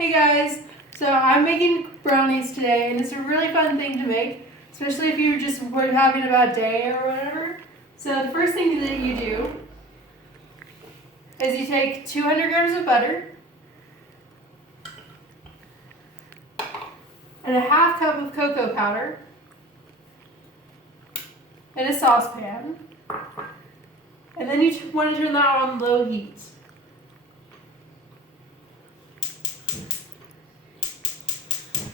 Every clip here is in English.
Hey guys, so I'm making brownies today, and it's a really fun thing to make, especially if you're just having a bad day or whatever. So the first thing that you do is you take 200 grams of butter and a half cup of cocoa powder in a saucepan, and then you want to turn that on low heat.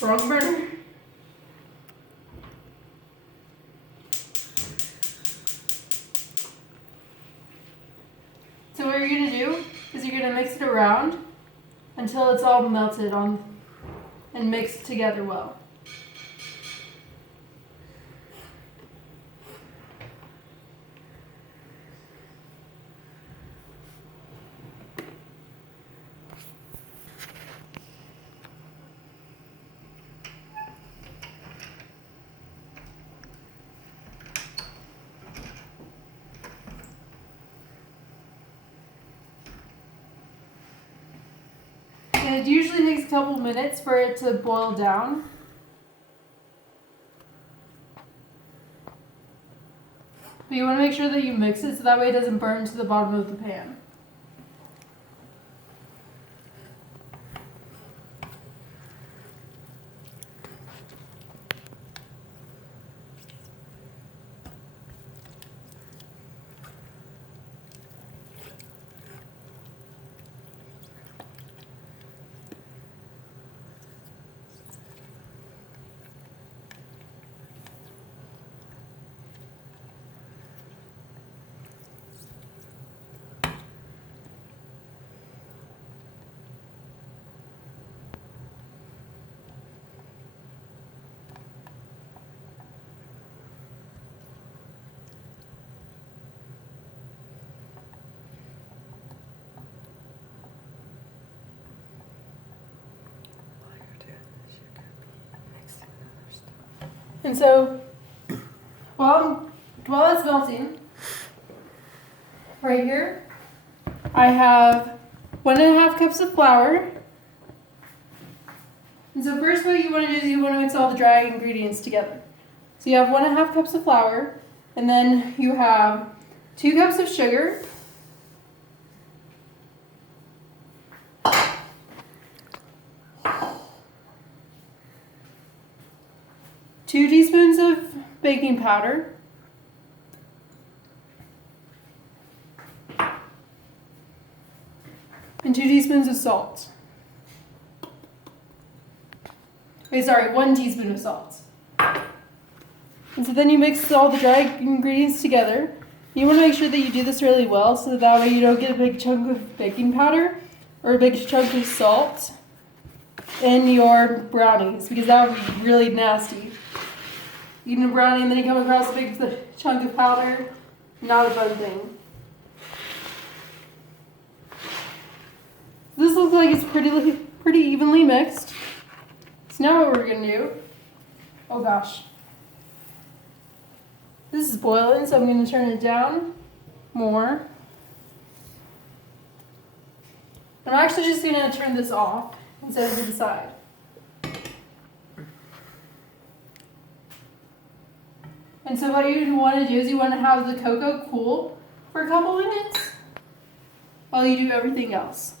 Wrong burner. So what you're going to do is you're going to mix it around until it's all melted on and mixed together well. And it usually takes a couple minutes for it to boil down. But you want to make sure that you mix it so that way it doesn't burn to the bottom of the pan. And so, while it's melting, right here, I have 1.5 cups of flour. And so first what you want to do is you want to mix all the dry ingredients together. So you have 1.5 cups of flour, and then you have 2 cups of sugar, two teaspoons of baking powder, and 2 teaspoons of salt. Wait, sorry, 1 teaspoon of salt. And so then you mix all the dry ingredients together. You want to make sure that you do this really well so that way you don't get a big chunk of baking powder or a big chunk of salt in your brownies, because that would be really nasty. Eating a brownie and then you come across a big chunk of powder, not a fun thing. This looks like it's pretty evenly mixed. So now what we're gonna do, oh gosh. This is boiling, so I'm gonna turn it down more. I'm actually just gonna turn this off and set it to the side. And so what you want to do is you want to have the cocoa cool for a couple minutes while you do everything else.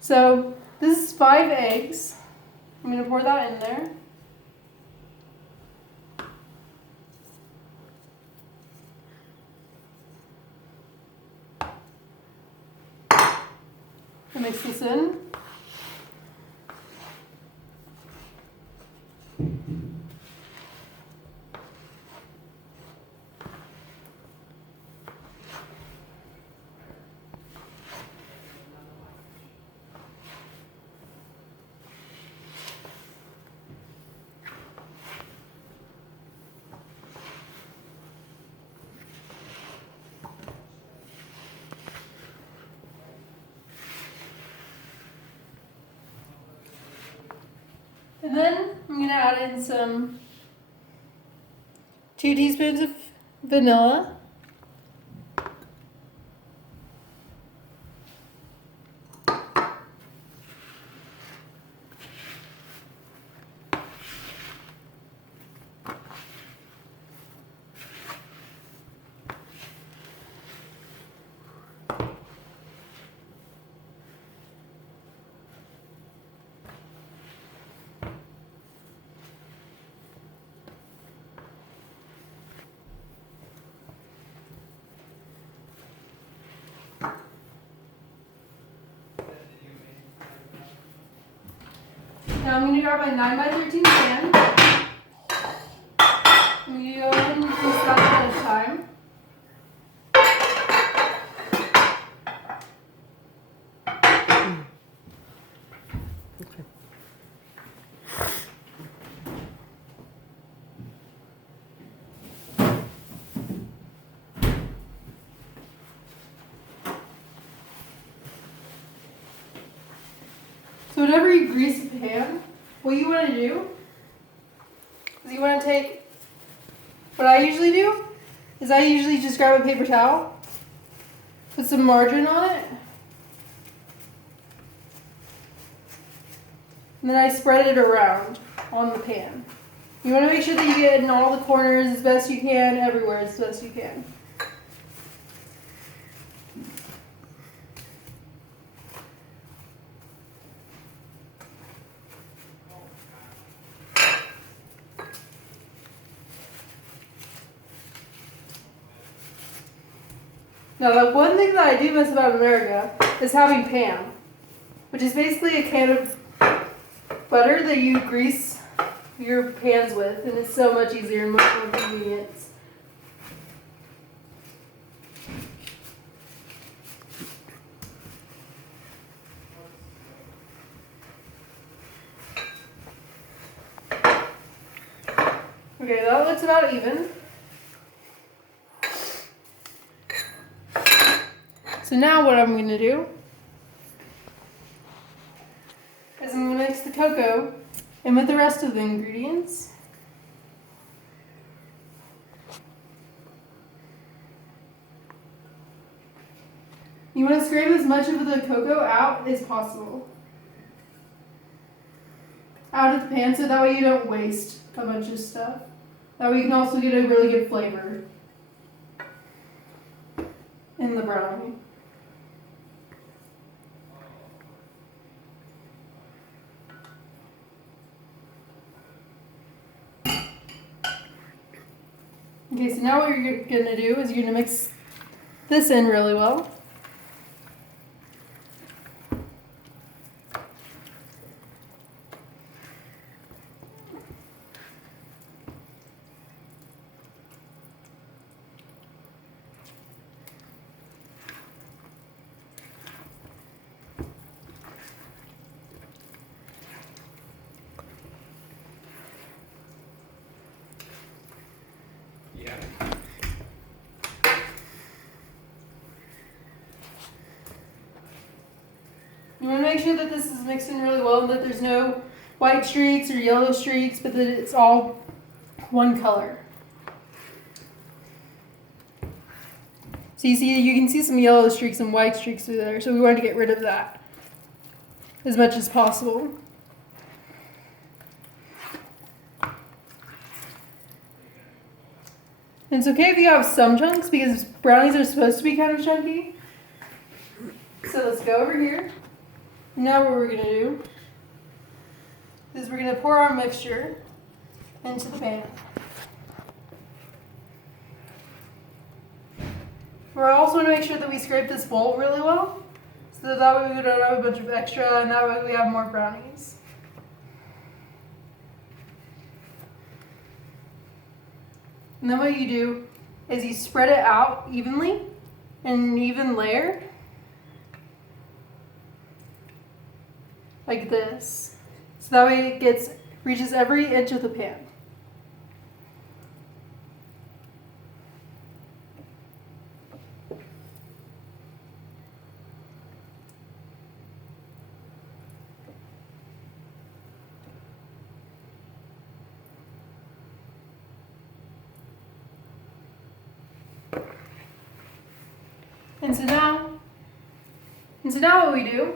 So this is 5 eggs. I'm going to pour that in there. And mix this in. And then I'm going to add in some 2 teaspoons of vanilla, Now I'm going to grab my 9x13 pan. I'm going to go ahead and grease that ahead of time. So whenever you grease the pan, what you want to do is you want to take, what I usually do is I usually just grab a paper towel, put some margarine on it, and then I spread it around on the pan. You want to make sure that you get it in all the corners as best you can, everywhere as best you can. Now, the one thing that I do miss about America is having Pam, which is basically a can of butter that you grease your pans with, and it's so much easier and much more convenient. Okay, that looks about even. So now what I'm going to do is I'm going to mix the cocoa in with the rest of the ingredients. You want to scrape as much of the cocoa out as possible out of the pan, so that way you don't waste a bunch of stuff. That way you can also get a really good flavor in the brownie. Okay, so now what you're going to do is you're going to mix this in really well. You want to make sure that this is mixed in really well and that there's no white streaks or yellow streaks, but that it's all one color. So you can see some yellow streaks and white streaks through there, so we want to get rid of that as much as possible. And it's okay if you have some chunks because brownies are supposed to be kind of chunky. So let's go over here. Now what we're going to do is we're going to pour our mixture into the pan. We also want to make sure that we scrape this bowl really well, so that way we don't have a bunch of extra, and that way we have more brownies. And then what you do is you spread it out evenly in an even layer, like this. So that way it reaches every inch of the pan. And so now what we do